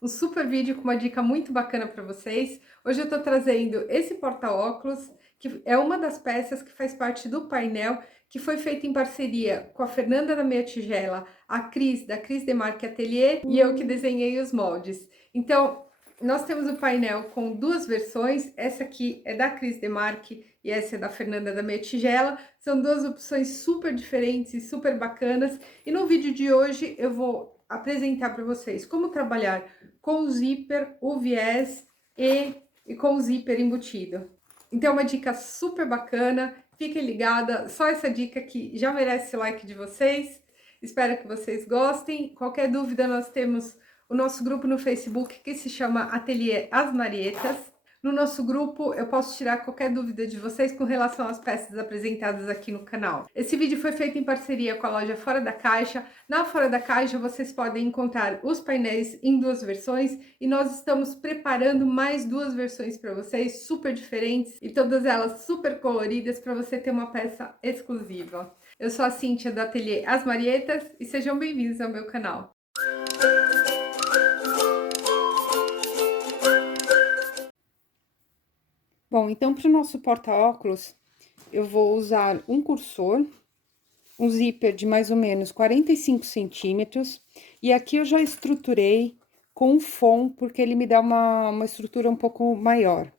um super vídeo com uma dica muito bacana para vocês. Hoje eu tô trazendo esse porta-óculos, que é uma das peças que faz parte do painel, que foi feito em parceria com a Fernanda da Meia Tigela, a Cris, da Cris Demarque Atelier, e eu que desenhei os moldes. Então, nós temos o painel com duas versões, essa aqui é da Cris Demarque e essa é da Fernanda da Meia Tigela. São duas opções super diferentes e super bacanas. E no vídeo de hoje eu vou apresentar para vocês como trabalhar com o zíper, o viés e com o zíper embutido. Então, uma dica super bacana, fiquem ligada, só essa dica que já merece o like de vocês. Espero que vocês gostem. Qualquer dúvida, nós temos o nosso grupo no Facebook que se chama Ateliê As Marietas. No nosso grupo, eu posso tirar qualquer dúvida de vocês com relação às peças apresentadas aqui no canal. Esse vídeo foi feito em parceria com a loja Fora da Caixa. Na Fora da Caixa, vocês podem encontrar os painéis em duas versões e nós estamos preparando mais duas versões para vocês, super diferentes e todas elas super coloridas para você ter uma peça exclusiva. Eu sou a Cíntia do Ateliê As Marietas e sejam bem-vindos ao meu canal. Bom, então para o nosso porta-óculos, eu vou usar um cursor, um zíper de mais ou menos 45 centímetros, e aqui eu já estruturei com um fom, porque ele me dá uma estrutura um pouco maior.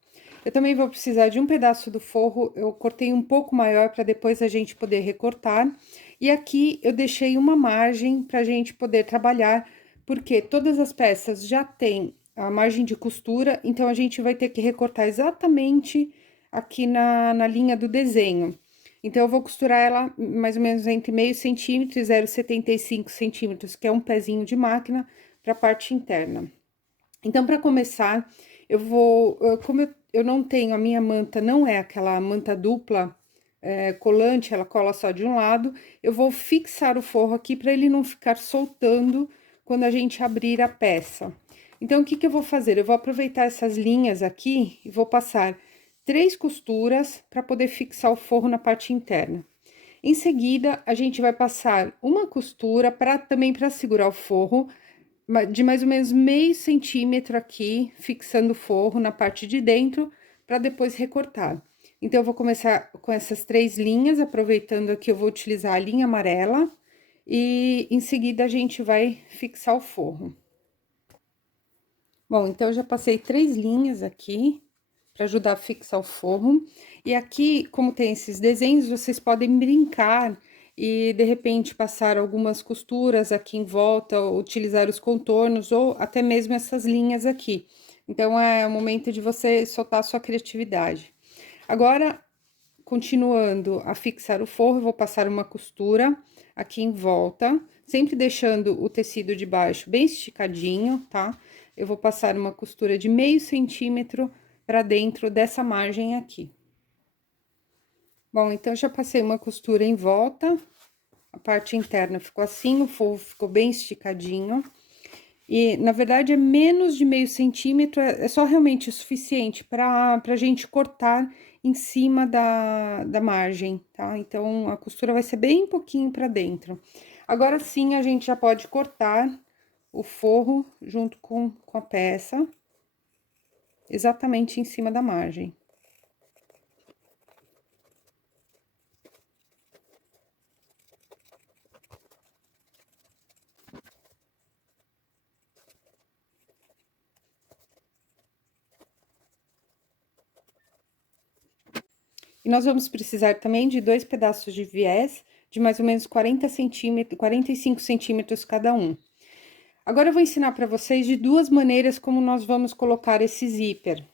Eu também vou precisar de um pedaço do forro, eu cortei um pouco maior para depois a gente poder recortar, e aqui eu deixei uma margem para a gente poder trabalhar, porque todas as peças já têm a margem de costura, então a gente vai ter que recortar exatamente aqui na linha do desenho. Então, eu vou costurar ela mais ou menos entre meio centímetro e 0,75 centímetros, que é um pezinho de máquina, para a parte interna. Então, para começar, como eu não tenho, a minha manta não é aquela manta dupla, colante, ela cola só de um lado, eu vou fixar o forro aqui para ele não ficar soltando quando a gente abrir a peça. Então, o que que eu vou fazer? Eu vou aproveitar essas linhas aqui e vou passar 3 costuras para poder fixar o forro na parte interna. Em seguida, a gente vai passar uma costura também para segurar o forro, de mais ou menos meio centímetro aqui, fixando o forro na parte de dentro, para depois recortar. Então, eu vou começar com essas 3 linhas, aproveitando aqui, eu vou utilizar a linha amarela, e em seguida a gente vai fixar o forro. Bom, então, eu já passei 3 linhas aqui, para ajudar a fixar o forro. E aqui, como tem esses desenhos, vocês podem brincar e, de repente, passar algumas costuras aqui em volta, utilizar os contornos, ou até mesmo essas linhas aqui. Então, é o momento de você soltar a sua criatividade. Agora, continuando a fixar o forro, eu vou passar uma costura aqui em volta, sempre deixando o tecido de baixo bem esticadinho, tá? Eu vou passar uma costura de meio centímetro para dentro dessa margem aqui. Bom, então, já passei uma costura em volta, a parte interna ficou assim, o forro ficou bem esticadinho. E, na verdade, é menos de meio centímetro, é só realmente o suficiente para a gente cortar em cima da margem, tá? Então, a costura vai ser bem pouquinho para dentro. Agora sim, a gente já pode cortar o forro junto com a peça, exatamente em cima da margem. E nós vamos precisar também de 2 pedaços de viés, de mais ou menos 40 centímetros, 45 centímetros cada um. Agora, eu vou ensinar para vocês de 2 maneiras como nós vamos colocar esse zíper.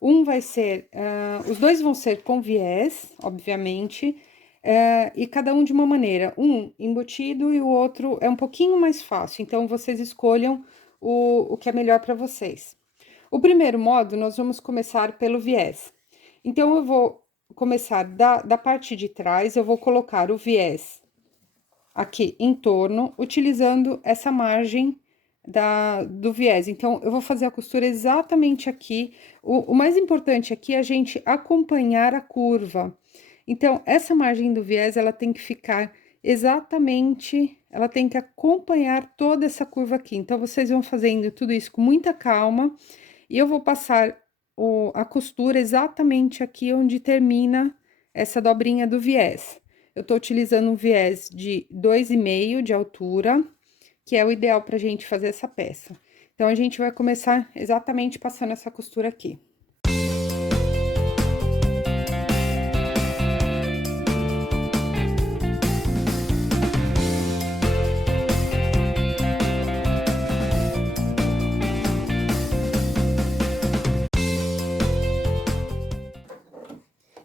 Os dois vão ser com viés, obviamente, e cada um de uma maneira. Um embutido e o outro é um pouquinho mais fácil, então, vocês escolham o que é melhor para vocês. O primeiro modo, nós vamos começar pelo viés. Então, eu vou começar da parte de trás, eu vou colocar o viés aqui em torno, utilizando essa margem do viés. Então, eu vou fazer a costura exatamente aqui. O mais importante aqui é a gente acompanhar a curva. Então, essa margem do viés, ela tem que ficar exatamente, ela tem que acompanhar toda essa curva aqui. Então, vocês vão fazendo tudo isso com muita calma, e eu vou passar a costura exatamente aqui onde termina essa dobrinha do viés. Eu tô utilizando um viés de 2,5 de altura, que é o ideal pra gente fazer essa peça. Então, a gente vai começar exatamente passando essa costura aqui.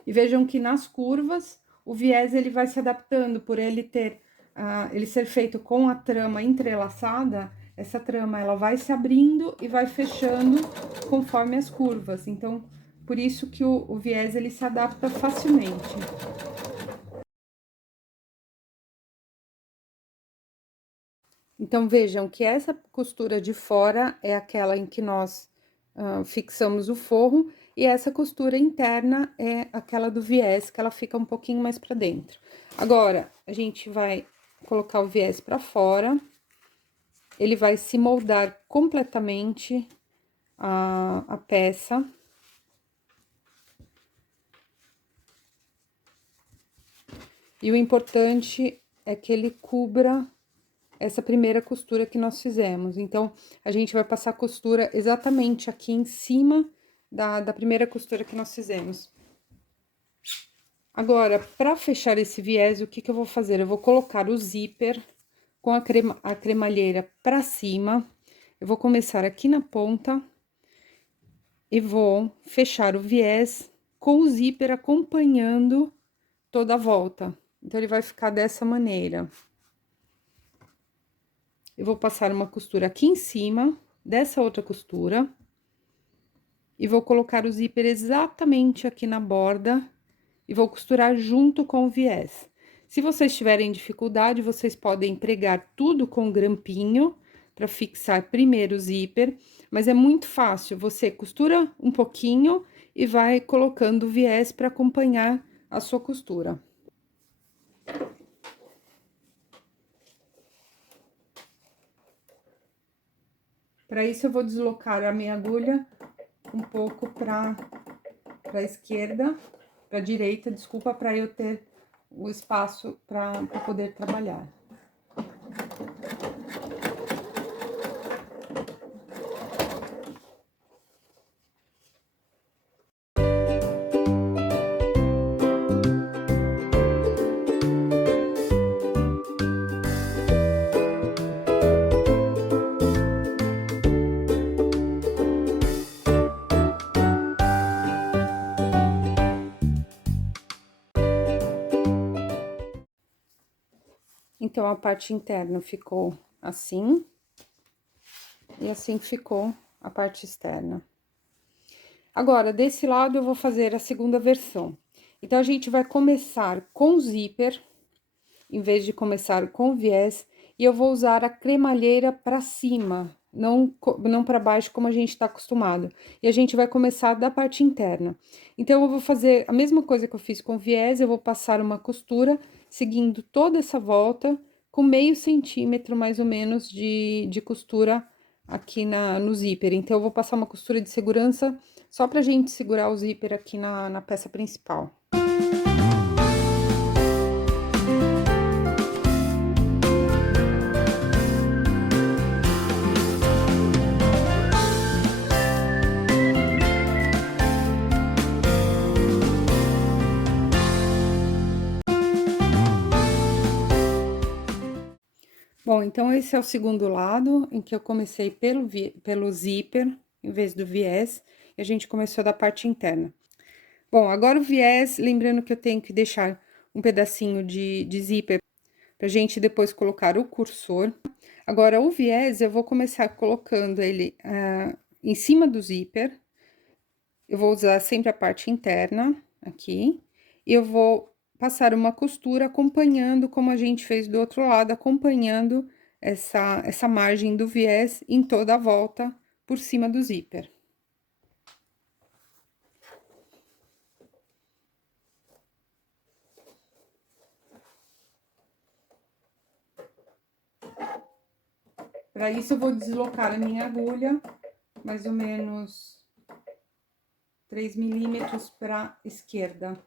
E vejam que nas curvas, o viés ele vai se adaptando, por ele ter, ele ser feito com a trama entrelaçada, essa trama ela vai se abrindo e vai fechando conforme as curvas. Então, por isso que o viés ele se adapta facilmente. Então, vejam que essa costura de fora é aquela em que nós fixamos o forro, e essa costura interna é aquela do viés, que ela fica um pouquinho mais pra dentro. Agora, a gente vai colocar o viés pra fora, ele vai se moldar completamente a peça. E o importante é que ele cubra essa primeira costura que nós fizemos. Então, a gente vai passar a costura exatamente aqui em cima da primeira costura que nós fizemos. Agora, para fechar esse viés, o que que eu vou fazer? Eu vou colocar o zíper com a cremalheira para cima. Eu vou começar aqui na ponta e vou fechar o viés com o zíper acompanhando toda a volta. Então, ele vai ficar dessa maneira. Eu vou passar uma costura aqui em cima dessa outra costura e vou colocar o zíper exatamente aqui na borda e vou costurar junto com o viés. Se vocês tiverem dificuldade, vocês podem pregar tudo com grampinho para fixar primeiro o zíper, mas é muito fácil, você costura um pouquinho e vai colocando o viés para acompanhar a sua costura. Para isso, eu vou deslocar a minha agulha um pouco para a esquerda, para a direita, desculpa, para eu ter o espaço para poder trabalhar. Então, a parte interna ficou assim, e assim ficou a parte externa. Agora, desse lado, eu vou fazer a segunda versão. Então, a gente vai começar com o zíper, em vez de começar com o viés, e eu vou usar a cremalheira para cima, não para baixo, como a gente tá acostumado. E a gente vai começar da parte interna. Então, eu vou fazer a mesma coisa que eu fiz com o viés, eu vou passar uma costura, seguindo toda essa volta, com meio centímetro, mais ou menos, de costura aqui no zíper. Então, eu vou passar uma costura de segurança, só pra gente segurar o zíper aqui na peça principal. Bom, então, esse é o segundo lado, em que eu comecei pelo zíper, em vez do viés, e a gente começou da parte interna. Bom, agora o viés, lembrando que eu tenho que deixar um pedacinho de zíper pra gente depois colocar o cursor. Agora, o viés, eu vou começar colocando ele em cima do zíper. Eu vou usar sempre a parte interna, aqui, e eu vou passar uma costura acompanhando, como a gente fez do outro lado, acompanhando essa margem do viés em toda a volta por cima do zíper. Para isso, eu vou deslocar a minha agulha, mais ou menos 3 milímetros para a esquerda.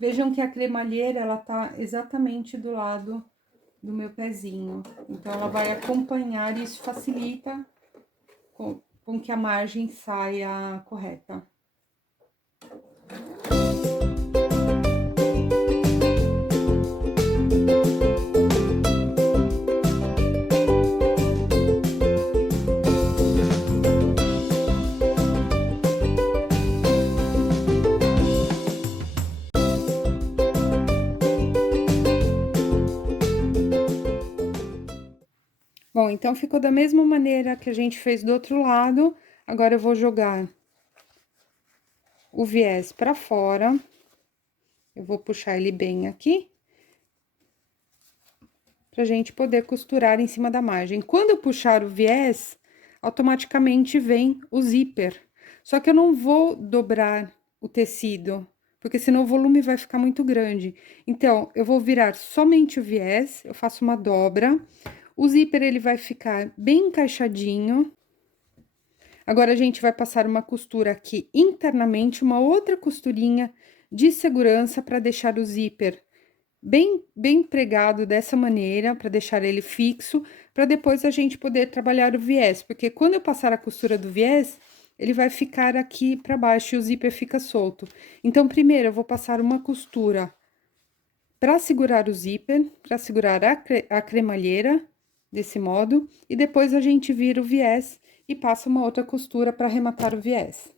Vejam que a cremalheira, ela tá exatamente do lado do meu pezinho. Então, ela vai acompanhar e isso facilita com que a margem saia correta. Bom, então ficou da mesma maneira que a gente fez do outro lado. Agora eu vou jogar o viés pra fora. Eu vou puxar ele bem aqui, pra gente poder costurar em cima da margem. Quando eu puxar o viés, automaticamente vem o zíper. Só que eu não vou dobrar o tecido, porque senão o volume vai ficar muito grande. Então, eu vou virar somente o viés, eu faço uma dobra. O zíper, ele vai ficar bem encaixadinho. Agora, a gente vai passar uma costura aqui internamente, uma outra costurinha de segurança para deixar o zíper bem pregado dessa maneira, para deixar ele fixo, para depois a gente poder trabalhar o viés, porque quando eu passar a costura do viés, ele vai ficar aqui para baixo e o zíper fica solto. Então, primeiro eu vou passar uma costura para segurar o zíper, para segurar a cremalheira, desse modo, e depois a gente vira o viés e passa uma outra costura para arrematar o viés.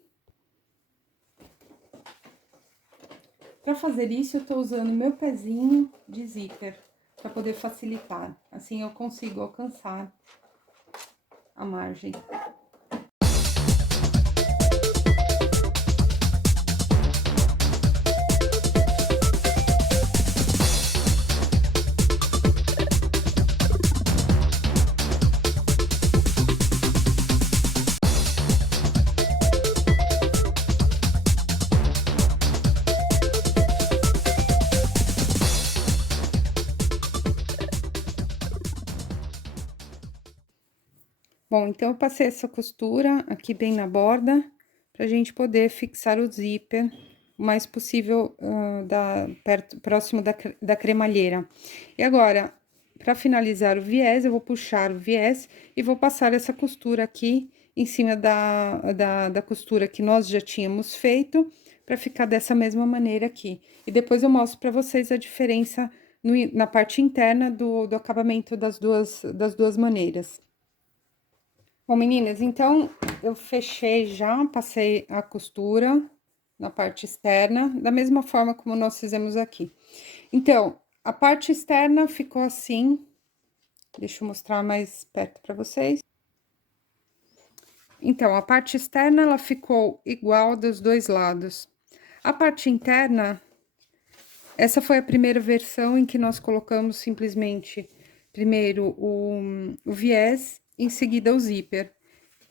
Para fazer isso, eu tô usando meu pezinho de zíper, para poder facilitar. Assim, eu consigo alcançar a margem. Bom, então, eu passei essa costura aqui bem na borda, pra gente poder fixar o zíper o mais possível próximo da cremalheira. E agora, para finalizar o viés, eu vou puxar o viés e vou passar essa costura aqui em cima da costura que nós já tínhamos feito, para ficar dessa mesma maneira aqui. E depois eu mostro para vocês a diferença na parte interna do acabamento das duas maneiras. Bom, meninas, então, eu fechei já, passei a costura na parte externa, da mesma forma como nós fizemos aqui. Então, a parte externa ficou assim, deixa eu mostrar mais perto para vocês. Então, a parte externa, ela ficou igual dos dois lados. A parte interna, essa foi a primeira versão em que nós colocamos simplesmente, primeiro o viés, em seguida o zíper.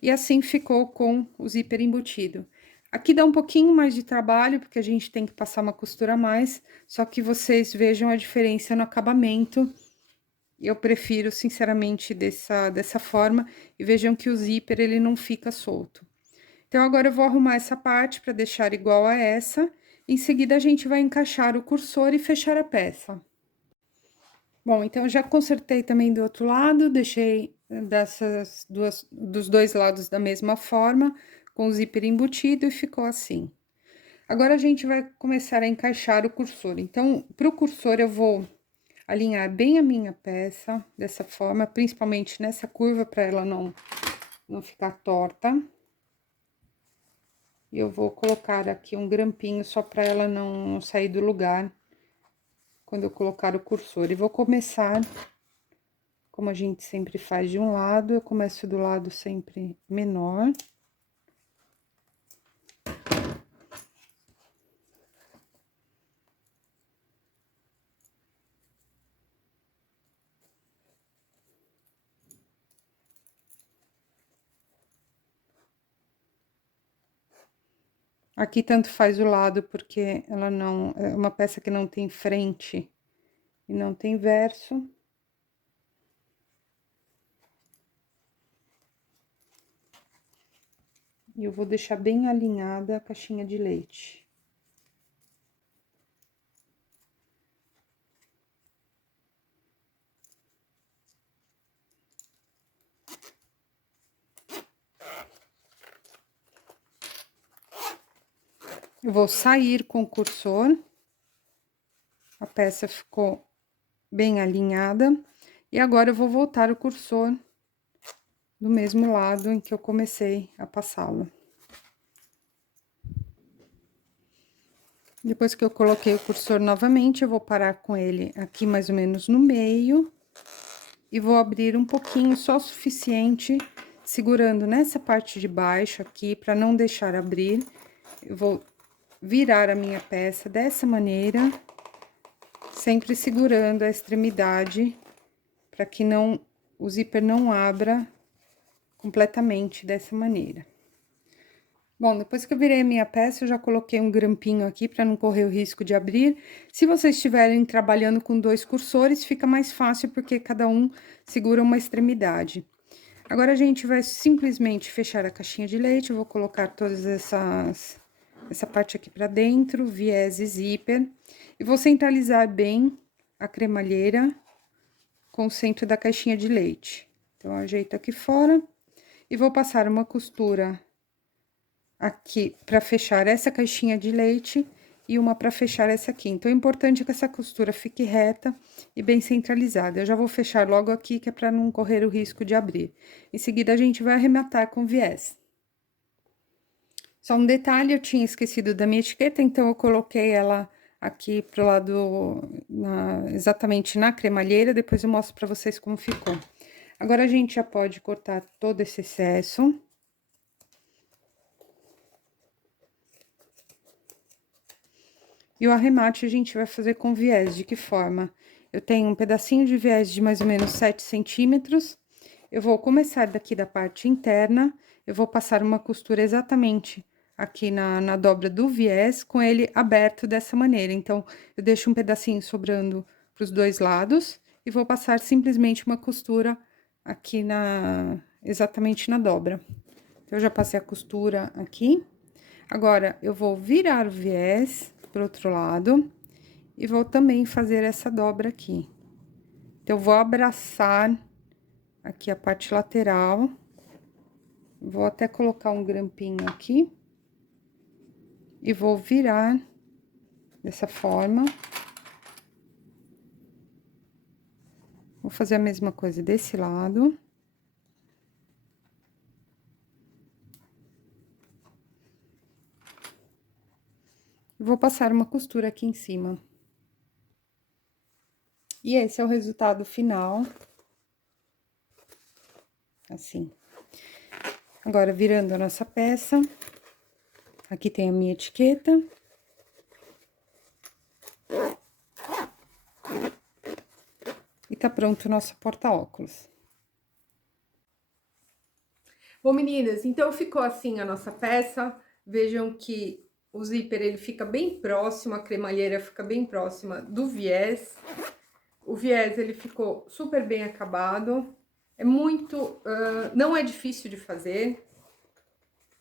E assim ficou com o zíper embutido. Aqui dá um pouquinho mais de trabalho, porque a gente tem que passar uma costura a mais, só que vocês vejam a diferença no acabamento. Eu prefiro, sinceramente, dessa forma, e vejam que o zíper, ele não fica solto. Então, agora eu vou arrumar essa parte para deixar igual a essa. Em seguida, a gente vai encaixar o cursor e fechar a peça. Bom, então, eu já consertei também do outro lado, deixei dos dois lados da mesma forma, com o zíper embutido e ficou assim. Agora, a gente vai começar a encaixar o cursor. Então, para o cursor, eu vou alinhar bem a minha peça, dessa forma, principalmente nessa curva, para ela não ficar torta. E eu vou colocar aqui um grampinho só para ela não sair do lugar quando eu colocar o cursor. E vou começar, como a gente sempre faz de um lado, eu começo do lado sempre menor. Aqui tanto faz o lado, porque ela não... É uma peça que não tem frente e não tem verso. E eu vou deixar bem alinhada a caixinha de leite. Eu vou sair com o cursor. A peça ficou bem alinhada. E agora eu vou voltar o cursor do mesmo lado em que eu comecei a passá-lo. Depois que eu coloquei o cursor novamente, eu vou parar com ele aqui mais ou menos no meio. E vou abrir um pouquinho, só o suficiente, segurando nessa parte de baixo aqui, para não deixar abrir. Eu vou virar a minha peça dessa maneira, sempre segurando a extremidade, para que não, o zíper não abra completamente dessa maneira. Bom, depois que eu virei a minha peça, eu já coloquei um grampinho aqui para não correr o risco de abrir. Se vocês estiverem trabalhando com 2 cursores, fica mais fácil, porque cada um segura uma extremidade. Agora, a gente vai simplesmente fechar a caixinha de leite. Eu vou colocar todas essa parte aqui para dentro, viés e zíper. E vou centralizar bem a cremalheira com o centro da caixinha de leite. Então, eu ajeito aqui fora e vou passar uma costura aqui para fechar essa caixinha de leite e uma para fechar essa aqui. Então, é importante que essa costura fique reta e bem centralizada. Eu já vou fechar logo aqui, que é para não correr o risco de abrir. Em seguida, a gente vai arrematar com viés. Só um detalhe, eu tinha esquecido da minha etiqueta, então eu coloquei ela aqui pro lado, exatamente na cremalheira, depois eu mostro para vocês como ficou. Agora, a gente já pode cortar todo esse excesso. E o arremate a gente vai fazer com viés, de que forma? Eu tenho um pedacinho de viés de mais ou menos 7 centímetros. Eu vou começar daqui da parte interna, eu vou passar uma costura exatamente aqui na dobra do viés, com ele aberto dessa maneira. Então, eu deixo um pedacinho sobrando para os 2 lados, e vou passar simplesmente uma costura aqui exatamente na dobra. Então, eu já passei a costura aqui. Agora, eu vou virar o viés pro outro lado e vou também fazer essa dobra aqui. Então, eu vou abraçar aqui a parte lateral, vou até colocar um grampinho aqui e vou virar dessa forma. Vou fazer a mesma coisa desse lado. Vou passar uma costura aqui em cima. E esse é o resultado final. Assim. Agora, virando a nossa peça, aqui tem a minha etiqueta. E tá pronto o nosso porta-óculos. Bom, meninas, então ficou assim a nossa peça. Vejam que o zíper, ele fica bem próximo, a cremalheira fica bem próxima do viés. O viés, ele ficou super bem acabado. É muito... não é difícil de fazer.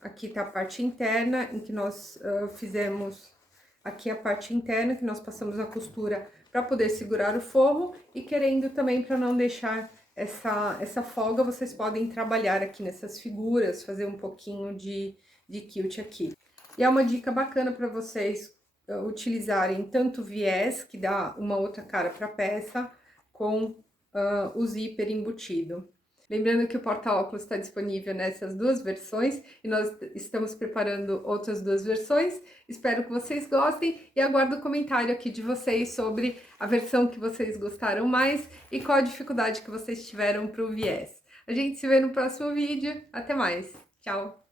Aqui tá a parte interna, em que nós fizemos... Aqui a parte interna, que nós passamos a costura para poder segurar o forro. E querendo também, para não deixar essa folga, vocês podem trabalhar aqui nessas figuras, fazer um pouquinho de quilt aqui. E é uma dica bacana para vocês utilizarem tanto viés, que dá uma outra cara para a peça, com o zíper embutido. Lembrando que o porta-óculos está disponível nessas 2 versões, e nós estamos preparando outras 2 versões. Espero que vocês gostem e aguardo o comentário aqui de vocês sobre a versão que vocês gostaram mais e qual a dificuldade que vocês tiveram para o viés. A gente se vê no próximo vídeo. Até mais. Tchau!